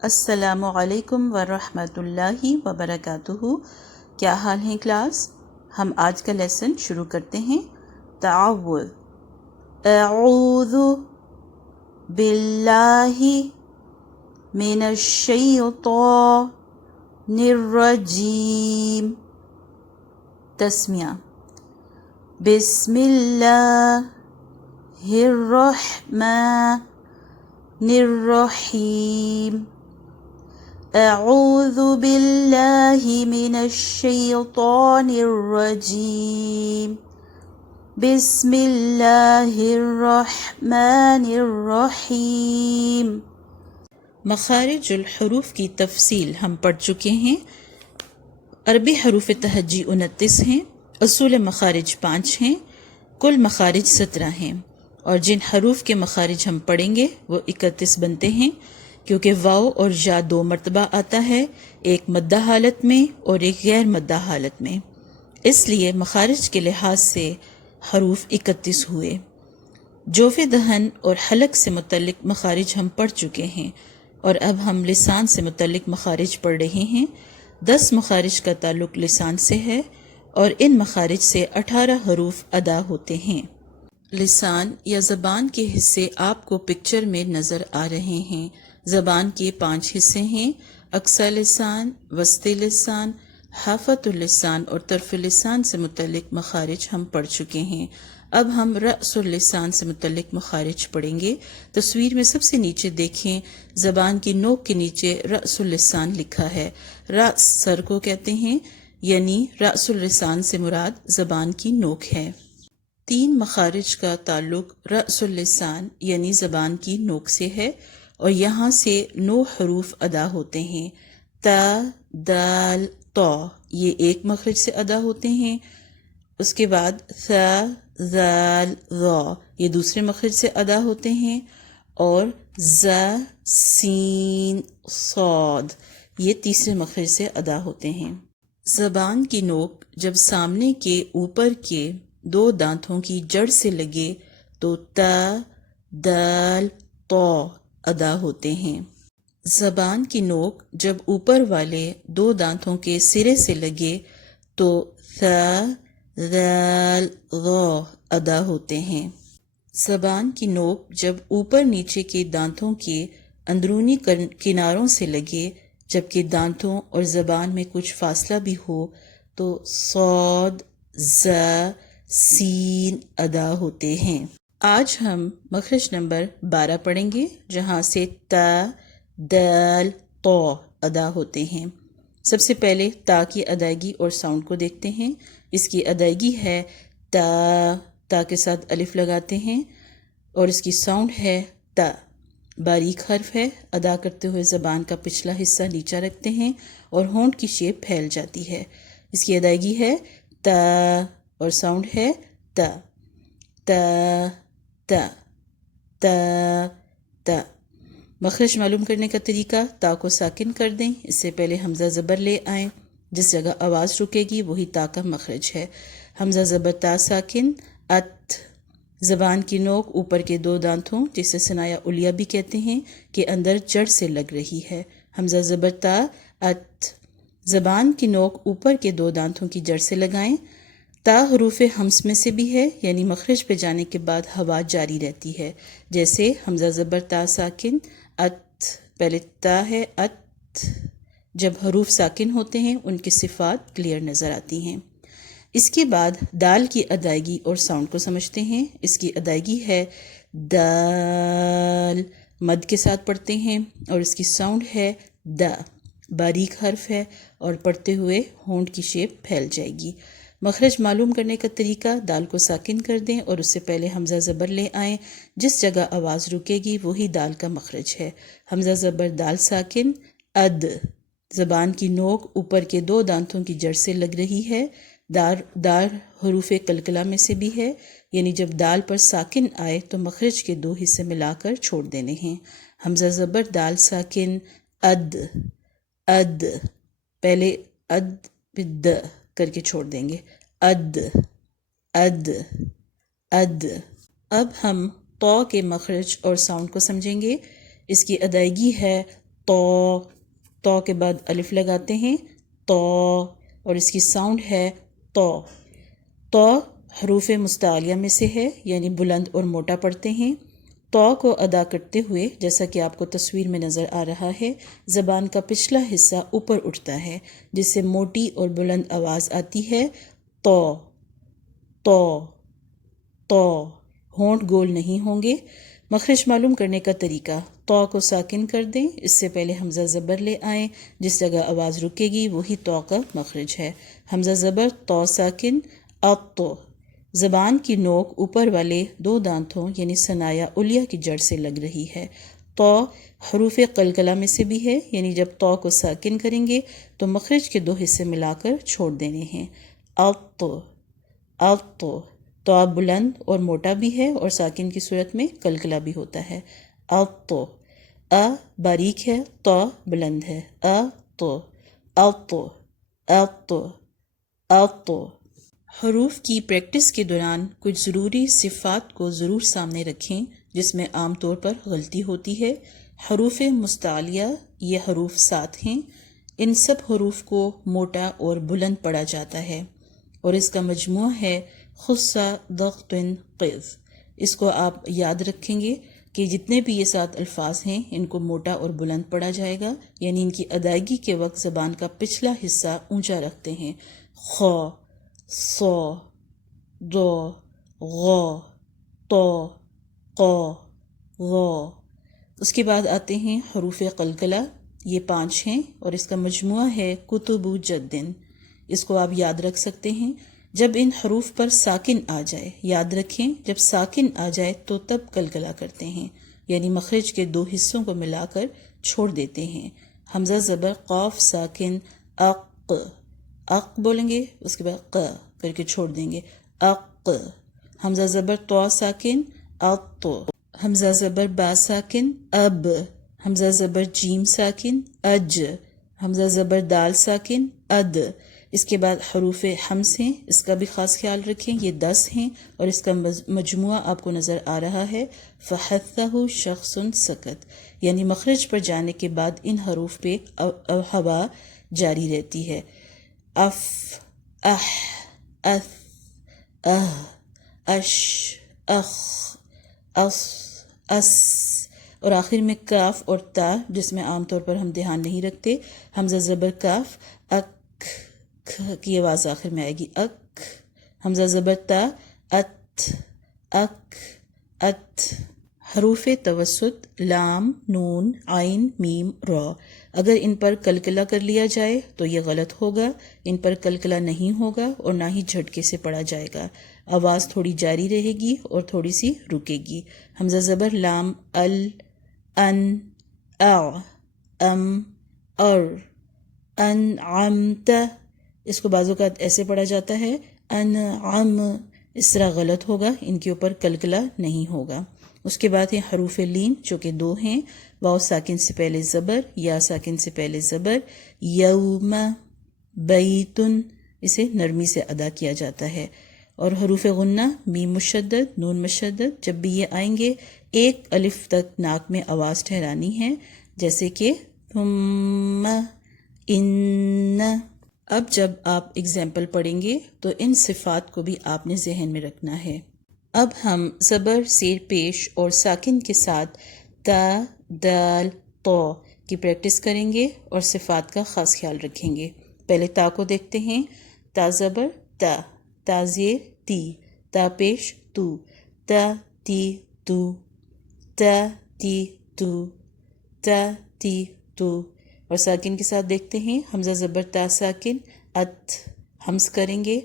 السلام علیکم ورحمۃ اللہ وبرکاتہ۔ کیا حال ہیں کلاس؟ ہم آج کا لیسن شروع کرتے ہیں۔ تعوذ، اعوذ باللہ من الشیطان الرجیم۔ تسمیہ: بسم اللہ الرحمن الرحیم۔ اعوذ باللہ من الشیطان الرجیم۔ بسم اللہ الرحمن الرحیم۔ مخارج الحروف کی تفصیل ہم پڑھ چکے ہیں۔ عربی حروف تہجی 29 ہیں، اصول مخارج 5 ہیں، کل مخارج 17 ہیں، اور جن حروف کے مخارج ہم پڑھیں گے وہ 31 بنتے ہیں، کیونکہ واو اور یا 2 مرتبہ آتا ہے، ایک مدہ حالت میں اور ایک غیر مدہ حالت میں، اس لیے مخارج کے لحاظ سے حروف 31 ہوئے۔ جوف دہن اور حلق سے متعلق مخارج ہم پڑھ چکے ہیں، اور اب ہم لسان سے متعلق مخارج پڑھ رہے ہیں۔ 10 مخارج کا تعلق لسان سے ہے، اور ان مخارج سے 18 حروف ادا ہوتے ہیں۔ لسان یا زبان کے حصے آپ کو پکچر میں نظر آ رہے ہیں۔ زبان کے 5 حصے ہیں: اقصی لسان، وسطی لسان، حافۃ اللسان اور طرف لسان سے متعلق مخارج ہم پڑھ چکے ہیں۔ اب ہم رأس اللسان سے متعلق مخارج پڑھیں گے۔ تصویر میں سب سے نیچے دیکھیں، زبان کی نوک کے نیچے رأس اللسان لکھا ہے۔ رأس سر کو کہتے ہیں، یعنی رأس اللسان سے مراد زبان کی نوک ہے۔ 3 مخارج کا تعلق رأس اللسان یعنی زبان کی نوک سے ہے، اور یہاں سے 9 حروف ادا ہوتے ہیں۔ تا، دال، طا یہ ایک مخرج سے ادا ہوتے ہیں، اس کے بعد ثا، ذال، ظا یہ دوسرے مخرج سے ادا ہوتے ہیں، اور زا، سین، صاد یہ تیسرے مخرج سے ادا ہوتے ہیں۔ زبان کی نوک جب سامنے کے اوپر کے 2 دانتوں کی جڑ سے لگے تو تا، دال، طا ادا ہوتے ہیں۔ زبان کی نوک جب اوپر والے 2 دانتوں کے سرے سے لگے تو ثا، ذال، ظا ادا ہوتے ہیں۔ زبان کی نوک جب اوپر نیچے کے دانتوں کے اندرونی کناروں سے لگے، جبکہ دانتوں اور زبان میں کچھ فاصلہ بھی ہو تو صاد، زا، سین ادا ہوتے ہیں۔ آج ہم مخرج نمبر 12 پڑھیں گے، جہاں سے تا، دال، طا ادا ہوتے ہیں۔ سب سے پہلے تا کی ادائیگی اور ساؤنڈ کو دیکھتے ہیں۔ اس کی ادائیگی ہے تا، تا کے ساتھ الف لگاتے ہیں، اور اس کی ساؤنڈ ہے تا۔ باریک حرف ہے، ادا کرتے ہوئے زبان کا پچھلا حصہ نیچا رکھتے ہیں اور ہونٹ کی شیپ پھیل جاتی ہے۔ اس کی ادائیگی ہے تا، اور ساؤنڈ ہے تا، تا، تا، تا، تا۔ مخرج معلوم کرنے کا طریقہ: تا کو ساکن کر دیں، اس سے پہلے حمزہ زبر لے آئیں، جس جگہ آواز رکے گی وہی تا کا مخرج ہے۔ حمزہ زبر تا ساکن، ات۔ زبان کی نوک اوپر کے 2 دانتوں جسے ثنایا علیہ بھی کہتے ہیں کے اندر جڑ سے لگ رہی ہے۔ حمزہ زبر تا، ات۔ زبان کی نوک اوپر کے 2 دانتوں کی جڑ سے لگائیں۔ تا حروف ہمس میں سے بھی ہے، یعنی مخرج پہ جانے کے بعد ہوا جاری رہتی ہے، جیسے حمزہ زبر تا ساکن، ات۔ پہلے تا ہے، ات۔ جب حروف ساکن ہوتے ہیں ان کی صفات کلیئر نظر آتی ہیں۔ اس کے بعد دال کی ادائیگی اور ساؤنڈ کو سمجھتے ہیں۔ اس کی ادائیگی ہے دال، مد کے ساتھ پڑھتے ہیں، اور اس کی ساؤنڈ ہے دا۔ باریک حرف ہے اور پڑھتے ہوئے ہونٹ کی شیپ پھیل جائے گی۔ مخرج معلوم کرنے کا طریقہ: دال کو ساکن کر دیں اور اس سے پہلے حمزہ زبر لے آئیں، جس جگہ آواز رکے گی وہی دال کا مخرج ہے۔ حمزہ زبر دال ساکن، اد۔ زبان کی نوک اوپر کے 2 دانتوں کی جڑ سے لگ رہی ہے۔ دار حروف قلقلہ میں سے بھی ہے، یعنی جب دال پر ساکن آئے تو مخرج کے 2 حصے ملا کر چھوڑ دینے ہیں۔ حمزہ زبر دال ساکن، اد، اد۔ پہلے اد پھر د کر کے چھوڑ دیں گے، اد، اد، اد۔ اب ہم طا کے مخرج اور ساؤنڈ کو سمجھیں گے۔ اس کی ادائیگی ہے تو کے بعد الف لگاتے ہیں تو، اور اس کی ساؤنڈ ہے تو حروف مستعلیہ میں سے ہے، یعنی بلند اور موٹا پڑھتے ہیں۔ تو کو ادا کرتے ہوئے جیسا کہ آپ کو تصویر میں نظر آ رہا ہے، زبان کا پچھلا حصہ اوپر اٹھتا ہے جس سے موٹی اور بلند آواز آتی ہے تو تو تو۔ ہونٹ گول نہیں ہوں گے۔ مخرج معلوم کرنے کا طریقہ: تو کو ساکن کر دیں، اس سے پہلے حمزہ زبر لے آئیں، جس جگہ آواز رکے گی وہی تو کا مخرج ہے۔ حمزہ زبر تو ساکن تو۔ زبان کی نوک اوپر والے دو دانتوں یعنی ثنایا علیہ کی جڑ سے لگ رہی ہے۔ تو حروف قلقلہ میں سے بھی ہے، یعنی جب تو کو ساکن کریں گے تو مخرج کے دو حصے ملا کر چھوڑ دینے ہیں۔ تو بلند اور موٹا بھی ہے اور ساکن کی صورت میں قلقلہ بھی ہوتا ہے۔ تو باریک ہے، تو بلند ہے۔ تو حروف کی پریکٹس کے دوران کچھ ضروری صفات کو ضرور سامنے رکھیں جس میں عام طور پر غلطی ہوتی ہے۔ حروف مستعلیہ یہ حروف 7 ہیں۔ ان سب حروف کو موٹا اور بلند پڑھا جاتا ہے اور اس کا مجموعہ ہے خص ضغط قذ۔ اس کو آپ یاد رکھیں گے کہ جتنے بھی یہ 7 الفاظ ہیں ان کو موٹا اور بلند پڑھا جائے گا، یعنی ان کی ادائیگی کے وقت زبان کا پچھلا حصہ اونچا رکھتے ہیں۔ خ، ص، ض، غ، ط، ق، غ۔ اس کے بعد آتے ہیں حروف قلقلہ، یہ 5 ہیں اور اس کا مجموعہ ہے کتب جدن۔ اس کو آپ یاد رکھ سکتے ہیں۔ جب ان حروف پر ساکن آ جائے، یاد رکھیں جب ساکن آ جائے تو تب قلقلہ کرتے ہیں، یعنی مخرج کے دو حصوں کو ملا کر چھوڑ دیتے ہیں۔ حمزہ زبر قاف ساکن اق بولیں گے، اس کے بعد ق کر کے چھوڑ دیں گے، اق۔ حمزہ زبر تو ساکن تو۔ حمزہ زبر با ساکن اب۔ حمزہ زبر جیم ساکن اج۔ حمزہ زبر دال ساکن اد۔ اس کے بعد حروف حمز ہیں، اس کا بھی خاص خیال رکھیں، یہ 10 ہیں اور اس کا مجموعہ آپ کو نظر آ رہا ہے فحثہ شخص سکت، یعنی مخرج پر جانے کے بعد ان حروف پہ ہوا جاری رہتی ہے۔ اف، اح، اث، اہ، اش، اخ، اس، اس، اور آخر میں کاف اور تا جس میں عام طور پر ہم دھیان نہیں رکھتے۔ حمزہ زبر کاف اک کی آواز آخر میں آئے گی، اک۔ حمزہ زبر تا ات، اک، ات۔ حروف توسط لام، نون، عین، میم، را، اگر ان پر قلقلہ کر لیا جائے تو یہ غلط ہوگا۔ ان پر قلقلہ نہیں ہوگا اور نہ ہی جھٹکے سے پڑھا جائے گا، آواز تھوڑی جاری رہے گی اور تھوڑی سی رکے گی۔ حمزہ زبر لام ال، ان، اع، ام، ار، انعمت، اس کو بعض اوقات ایسے پڑھا جاتا ہے انعم، اس طرح غلط ہوگا، ان کے اوپر قلقلہ نہیں ہوگا۔ اس کے بعد ہے حروف لین جو کہ 2 ہیں، واو ساکن سے پہلے زبر، یا ساکن سے پہلے زبر، یوم، بیتن، اسے نرمی سے ادا کیا جاتا ہے۔ اور حروف غنہ میم مشدد، نون مشدد، جب بھی یہ آئیں گے ایک الف تک ناک میں آواز ٹھہرانی ہے، جیسے کہ ثم، ان۔ اب جب آپ ایگزامپل پڑھیں گے تو ان صفات کو بھی آپ نے ذہن میں رکھنا ہے۔ اب ہم زبر، زیر پیش اور ساکن کے ساتھ تا، دال، تو کی پریکٹس کریں گے اور صفات کا خاص خیال رکھیں گے۔ پہلے تا کو دیکھتے ہیں۔ تا زبر تا، تا زیر تی، تا پیش تو، تا تی تو، تا تی تو، تا تی تو۔ اور ساکن کے ساتھ دیکھتے ہیں۔ حمزہ زبر تا ساکن ات، حمز کریں گے،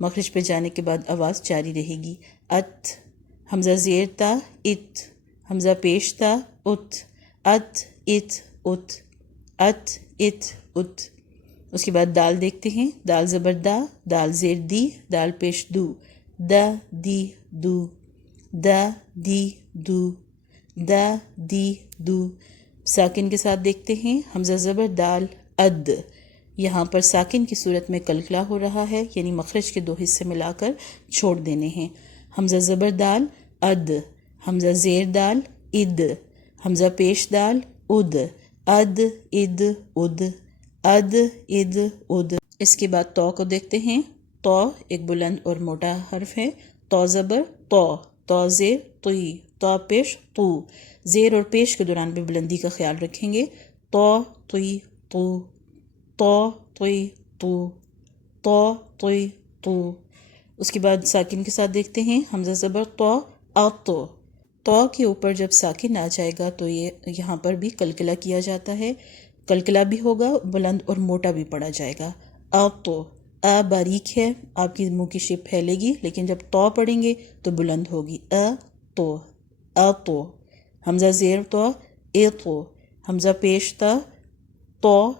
مخرج پہ جانے کے بعد آواز جاری رہے گی، ات۔ حمزہ زیر تا ات، حمزہ پیش تا ات، ات، ات، ات، ات، ات، ات۔ اس کے بعد دال دیکھتے ہیں۔ دال زبر دا، دال زیر دی، دال پیش دو، دا دی دو، دا دی دو، دا دی دو۔ ساکن کے ساتھ دیکھتے ہیں۔ حمزہ زبر دال اد، یہاں پر ساکن کی صورت میں قلقلہ ہو رہا ہے، یعنی مخرج کے 2 حصے ملا کر چھوڑ دینے ہیں۔ حمزہ زبر دال اد، حمزہ زیر دال اد، حمزہ پیش دال اد، اد اد اد اد اد اد۔ اس کے بعد تو کو دیکھتے ہیں۔ تو ایک بلند اور موٹا حرف ہے۔ تو زبر تو، تو زیر توئی، تو پیش تو، زیر اور پیش کے دوران بھی بلندی کا خیال رکھیں گے۔ تو توئی تو، تو توئی تو، تو توئی تو۔ اس کے بعد ساکن کے ساتھ دیکھتے ہیں۔ حمزہ زبر تو، تو کے اوپر جب ساکن آ جائے گا تو یہ یہاں پر بھی کلکلا کیا جاتا ہے، کلکلا بھی ہوگا، بلند اور موٹا بھی پڑا جائے گا۔ تو باریک ہے، آپ کی منہ کی شیپ پھیلے گی، لیکن جب تو پڑھیں گے تو بلند ہوگی۔ تو حمزہ زیر تو، تو حمزہ پیش تا، تو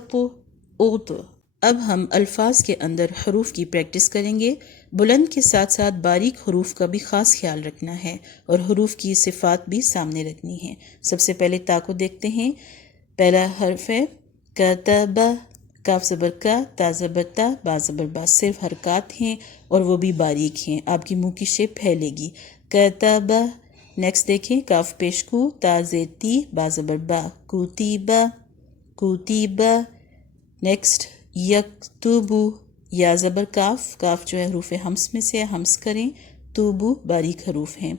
تو اب ہم الفاظ کے اندر حروف کی پریکٹس کریں گے۔ بلند کے ساتھ ساتھ باریک حروف کا بھی خاص خیال رکھنا ہے اور حروف کی صفات بھی سامنے رکھنی ہے۔ سب سے پہلے تا کو دیکھتے ہیں۔ پہلا حرف ہے کتب، کاف زبر کا، تا زبر تا، با زبر با، صرف حرکات ہیں اور وہ بھی باریک ہیں، آپ کی منہ کی شیپ پھیلے گی۔ کتب۔ نیکسٹ دیکھیں، کاف پیش کو، تا زیر تی، با زبر با، کوتیبہ، کوتیبہ۔ نیکسٹ یکتبو، یا زبر کاف، کاف جو ہے حروف ہمس میں سے ہمس کریں، توبو باریک حروف ہیں۔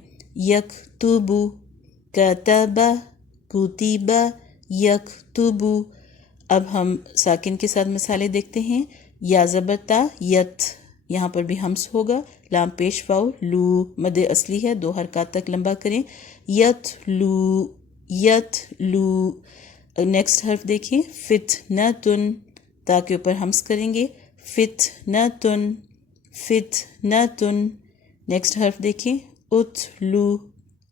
یکتبو، کتبہ، کوتیبہ، یکتبو۔ اب ہم ساکن کے ساتھ مثالیں دیکھتے ہیں۔ یا زبر تا، یت، یہاں پر بھی ہمس ہوگا، لام پیش واؤ، لو مد اصلی ہے، 2 حرکات تک لمبا کریں۔ یت لو، یت لو۔ نیکسٹ حرف دیکھیں، فتنتن، تا کے اوپر ہمس کریں گے، فتنتن، فتنتن۔ نیکسٹ حرف دیکھیں، اتلو،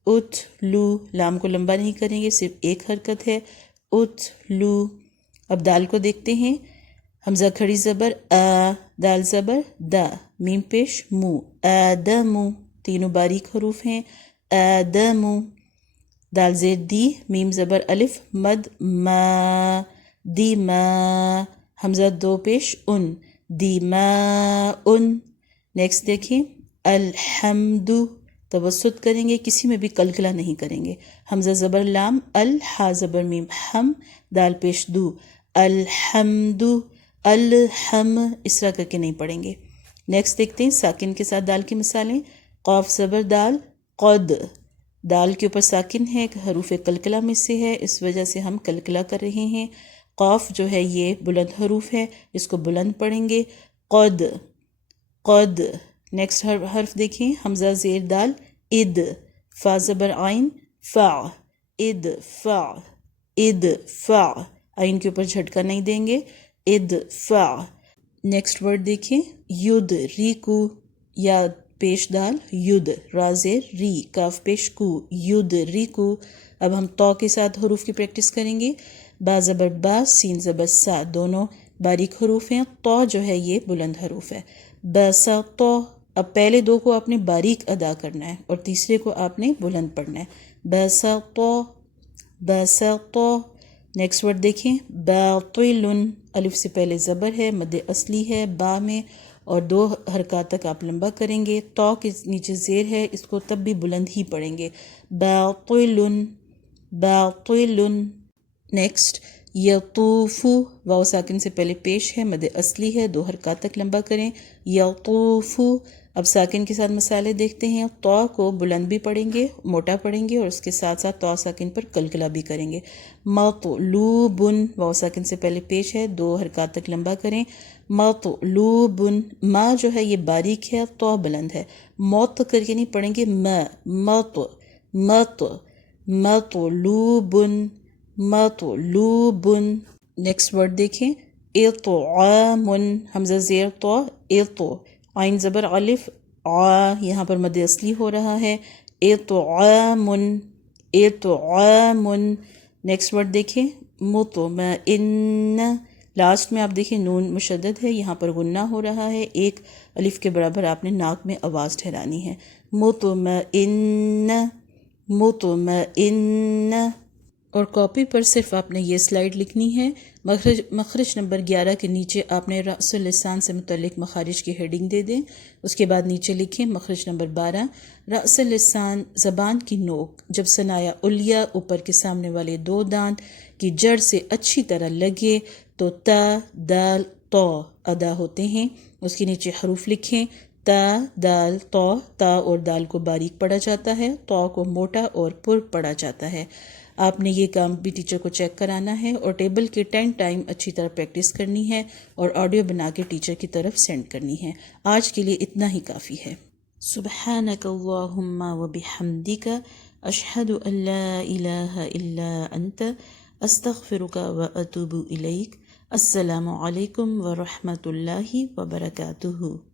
اتلو، لام کو لمبا نہیں کریں گے، صرف ایک حرکت ہے، اتلو۔ اب دال کو دیکھتے ہیں۔ حمزہ کھڑی زبر آ، دال زبر دا، میم پیش مو، آدمو، تینوں باریک حروف ہیں، آدمو۔ دال زیر دی، میم زبر الف، مد ما، دی ما۔ حمزہ 2 پیش ان، دی ما ان۔ نیکسٹ دیکھیں، الحمد، توسط کریں گے، کسی میں بھی کلکلا نہیں کریں گے۔ حمزہ زبر لام، الحا زبر میم، ہم، دال پیش دو، الحمد، الحم، اس طرح کر کے نہیں پڑھیں گے۔ نیکسٹ دیکھتے ہیں ساکن کے ساتھ دال کی مثالیں۔ قاف زبر دال، قد، دال کے اوپر ساکن ہے، حروف کلکلا میں سے ہے، اس وجہ سے ہم کلکلا کر رہے ہیں۔ قاف جو ہے یہ بلند حروف ہے، اس کو بلند پڑھیں گے، قد، قد۔ نیکسٹ حرف دیکھیں، حمزہ زیر دال اد، فا زبر عین، فا، ادفع، ادفع، عین کے اوپر جھٹکا نہیں دیں گے، ادفع۔ نیکسٹ ورڈ دیکھیں، یدریکو، یا پیش دال ید، را زیر ری، کاف پیش کو، یدریکو۔ اب ہم تو کے ساتھ حروف کی پریکٹس کریں گے۔ با زبر با، سین زبر سا، دونوں باریک حروف ہیں، تو جو ہے یہ بلند حروف ہے۔ بسطو، اب پہلے 2 کو آپ نے باریک ادا کرنا ہے اور تیسرے کو آپ نے بلند پڑھنا ہے، بسطو، بسطو۔ نیکسٹ ورڈ دیکھیں، باطل، الف سے پہلے زبر ہے، مد اصلی ہے با میں، اور 2 حرکات تک آپ لمبا کریں گے۔ تو کے نیچے زیر ہے، اس کو تب بھی بلند ہی پڑھیں گے، باطل، باطل۔ نیکسٹ یطوفو، واو ساکن سے پہلے پیش ہے، مد اصلی ہے، 2 حرکات تک لمبا کریں، یطوفو۔ اب ساکن کے ساتھ مثالیں دیکھتے ہیں۔ تو کو بلند بھی پڑھیں گے، موٹا پڑھیں گے، اور اس کے ساتھ ساتھ تو ساکن پر کلکلا بھی کریں گے۔ مطلوبن، واو ساکن سے پہلے پیش ہے، 2 حرکات تک لمبا کریں، مطلوبن۔ ما جو ہے یہ باریک ہے، تو بلند ہے، موت کر کے نہیں پڑھیں گے، مط، مط، مطلوبن، مطلوبن۔ نیکسٹ ورڈ دیکھیں، اطعام، حمزہ زیر تو، اطو، عین زبر الف، آ، یہاں پر مد اصلی ہو رہا ہے، اطعام، اطعام۔ نیکسٹ ورڈ دیکھیں، مطمئن، لاسٹ میں آپ دیکھیں نون مشدد ہے، یہاں پر غنہ ہو رہا ہے، 1 الف کے برابر آپ نے ناک میں آواز ٹھہرانی ہے، مطمئن، مطمئن۔ اور کاپی پر صرف آپ نے یہ سلائیڈ لکھنی ہے۔ مخرج نمبر 11 کے نیچے آپ نے رأس اللسان سے متعلق مخارج کی ہیڈنگ دے دیں۔ اس کے بعد نیچے لکھیں مخرج نمبر 12، رأس اللسان زبان کی نوک جب ثنایا علیہ اوپر کے سامنے والے 2 دانت کی جڑ سے اچھی طرح لگے تو تا، دال، تو ادا ہوتے ہیں۔ اس کے نیچے حروف لکھیں، تا، دال، تو۔ تا اور دال کو باریک پڑھا جاتا ہے، تو کو موٹا اور پر پڑھا جاتا ہے۔ آپ نے یہ کام بھی ٹیچر کو چیک کرانا ہے اور ٹیبل کے 10 ٹائم اچھی طرح پریکٹس کرنی ہے اور آڈیو بنا کے ٹیچر کی طرف سینڈ کرنی ہے۔ آج کے لیے اتنا ہی کافی ہے۔ سبحانک اللہم وبحمدک، اشہد ان لا الہ الا انت، استغفرک واتوب الیک۔ السلام علیکم ورحمۃ اللہ وبرکاتہ۔